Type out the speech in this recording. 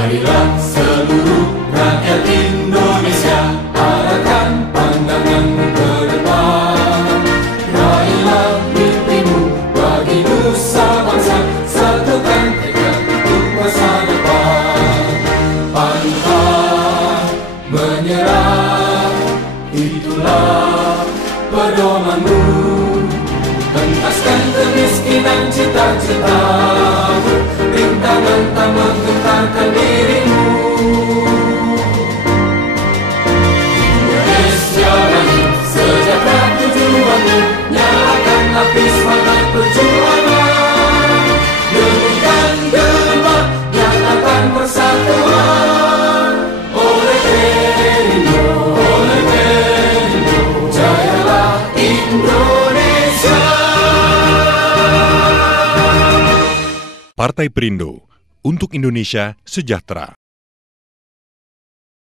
Marilah seluruh rakyat Indonesia, arahkan pandanganmu ke depan. Raihlah mimpimu bagi nusa bangsa, satukan tekad untuk masa depan. Pantang menyerah, itulah pedomanmu. Hentaskan kemiskinan cita-citamu, rintangan tak menggentarkan dirimu. Indonesia maju, sejahtera tujuanmu, nyalakan api semangat perjuangan. Dengunkan gema, nyatakan persatuan. Oleh Perindo, jayalah Indonesia. Partai Perindo, untuk Indonesia sejahtera.